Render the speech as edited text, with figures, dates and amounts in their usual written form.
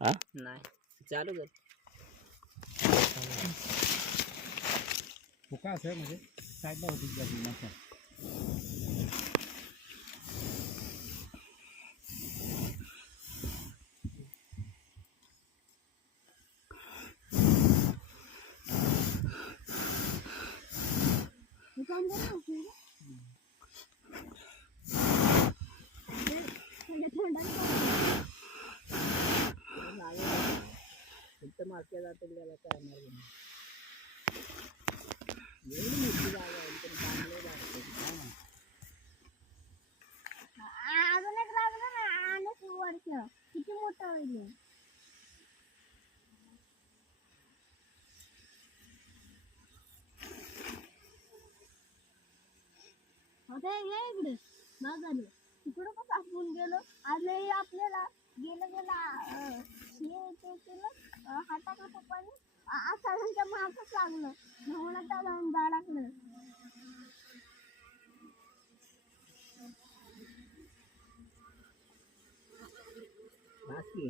हा नाही चालू कर. फुका असं म्हणजे साईडला होती जागी नसा. फक्त मागच्या जातील त्याला काय नाही. एवढी मोठी जागा आहे पण चांगलं लागतं. अजून एक लागलं ना अनेक वर्ष किती मोठं होईल. आता ये इकडे माघारी तिकडं कसं आपण गेलो आज आपल्याला गेलं हे ते केलं हाताकडे पप्पानी सगळ्यांच्या मागच लागलं म्हणून आता झाडाकडे. बाकी